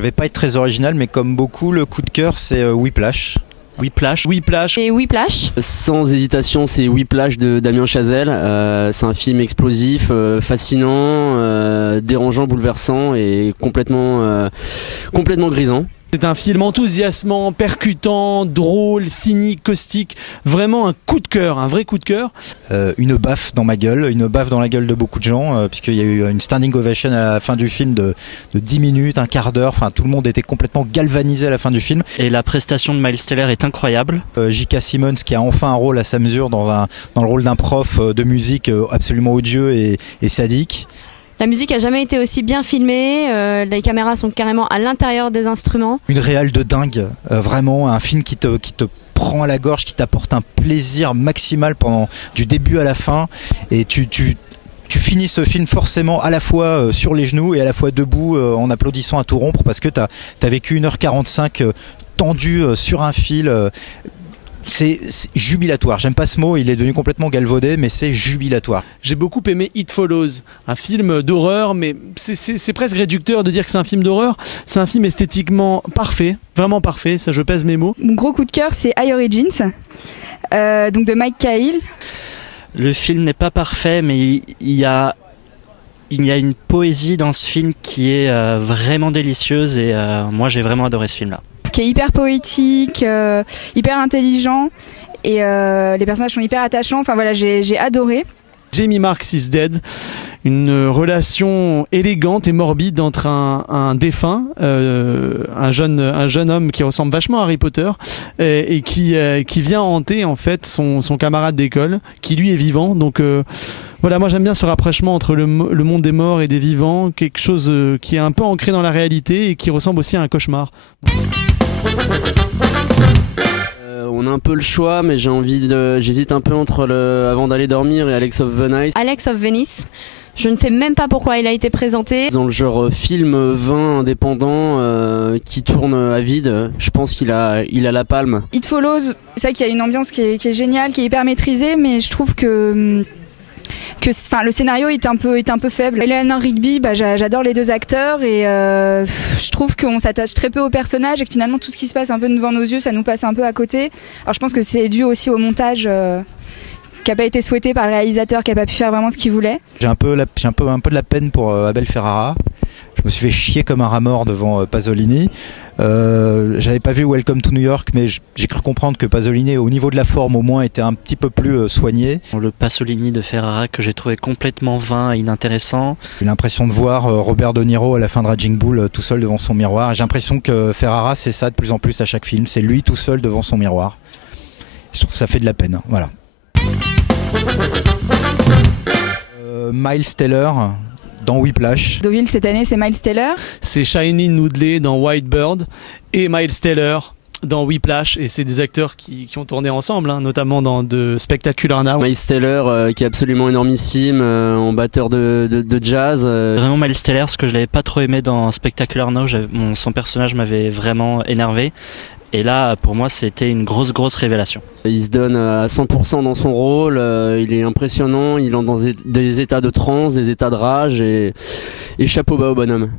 Je vais pas être très original, mais comme beaucoup, le coup de cœur, c'est Whiplash. Whiplash. Et Whiplash. Sans hésitation, c'est Whiplash de Damien Chazelle. C'est un film explosif, fascinant, dérangeant, bouleversant et complètement grisant. C'est un film enthousiasmant, percutant, drôle, cynique, caustique. Vraiment un coup de cœur, un vrai coup de cœur. Une baffe dans ma gueule, une baffe dans la gueule de beaucoup de gens, puisqu'il y a eu une standing ovation à la fin du film de 10 minutes, un quart d'heure. Enfin, tout le monde était complètement galvanisé à la fin du film. Et la prestation de Miles Teller est incroyable. J.K. Simmons qui a enfin un rôle à sa mesure dans le rôle d'un prof de musique absolument odieux et sadique. La musique a jamais été aussi bien filmée, les caméras sont carrément à l'intérieur des instruments. Une réale de dingue, vraiment un film qui te prend à la gorge, qui t'apporte un plaisir maximal pendant du début à la fin, et tu finis ce film forcément à la fois sur les genoux et à la fois debout en applaudissant à tout rompre, parce que t'as vécu 1h45 tendu sur un fil. C'est jubilatoire, j'aime pas ce mot, il est devenu complètement galvaudé, mais c'est jubilatoire. J'ai beaucoup aimé It Follows, un film d'horreur, mais c'est presque réducteur de dire que c'est un film d'horreur. C'est un film esthétiquement parfait, vraiment parfait, ça je pèse mes mots. Mon gros coup de cœur, c'est High Origins, donc de Mike Cahill. Le film n'est pas parfait, mais il y a une poésie dans ce film qui est vraiment délicieuse, et moi j'ai vraiment adoré ce film-là. Qui est hyper poétique, hyper intelligent, et les personnages sont hyper attachants. Enfin voilà, j'ai adoré. Jamie Marks is Dead, une relation élégante et morbide entre un défunt, un jeune homme qui ressemble vachement à Harry Potter, et qui vient hanter en fait son camarade d'école, qui lui est vivant. Donc voilà, moi j'aime bien ce rapprochement entre le monde des morts et des vivants, quelque chose qui est un peu ancré dans la réalité et qui ressemble aussi à un cauchemar. On a un peu le choix, mais j'hésite un peu entre Avant d'aller dormir et Alex of Venice. Alex of Venice, je ne sais même pas pourquoi il a été présenté. Dans le genre film vin indépendant qui tourne à vide, je pense qu'il a la palme. It Follows, c'est vrai qu'il y a une ambiance qui est géniale, qui est hyper maîtrisée, mais je trouve que le scénario est un peu faible. Eleanor Rigby, j'adore les deux acteurs, et je trouve qu'on s'attache très peu aux personnages et que finalement tout ce qui se passe un peu devant nos yeux, ça nous passe un peu à côté. Alors je pense que c'est dû aussi au montage qui n'a pas été souhaité par le réalisateur, qui n'a pas pu faire vraiment ce qu'il voulait. J'ai un peu de la peine pour Abel Ferrara. Je me suis fait chier comme un rat mort devant Pasolini. J'avais pas vu Welcome to New York, mais j'ai cru comprendre que Pasolini, au niveau de la forme au moins, était un petit peu plus soigné. Le Pasolini de Ferrara que j'ai trouvé complètement vain et inintéressant. J'ai l'impression de voir Robert De Niro à la fin de Raging Bull tout seul devant son miroir. J'ai l'impression que Ferrara, c'est ça de plus en plus à chaque film. C'est lui tout seul devant son miroir. Je trouve que ça fait de la peine. Hein. Voilà. Miles Teller dans Whiplash. Deauville cette année, c'est Miles Teller. C'est Shailene Woodley dans White Bird et Miles Teller dans Whiplash, et c'est des acteurs qui ont tourné ensemble, hein, notamment dans The Spectacular Now. Miles Teller qui est absolument énormissime en batteur de jazz. Vraiment Miles Teller, ce que je l'avais pas trop aimé dans Spectacular Now, son personnage m'avait vraiment énervé. Et là, pour moi, c'était une grosse révélation. Il se donne à 100% dans son rôle, il est impressionnant, il entre dans des états de transe, des états de rage, et chapeau bas au bonhomme.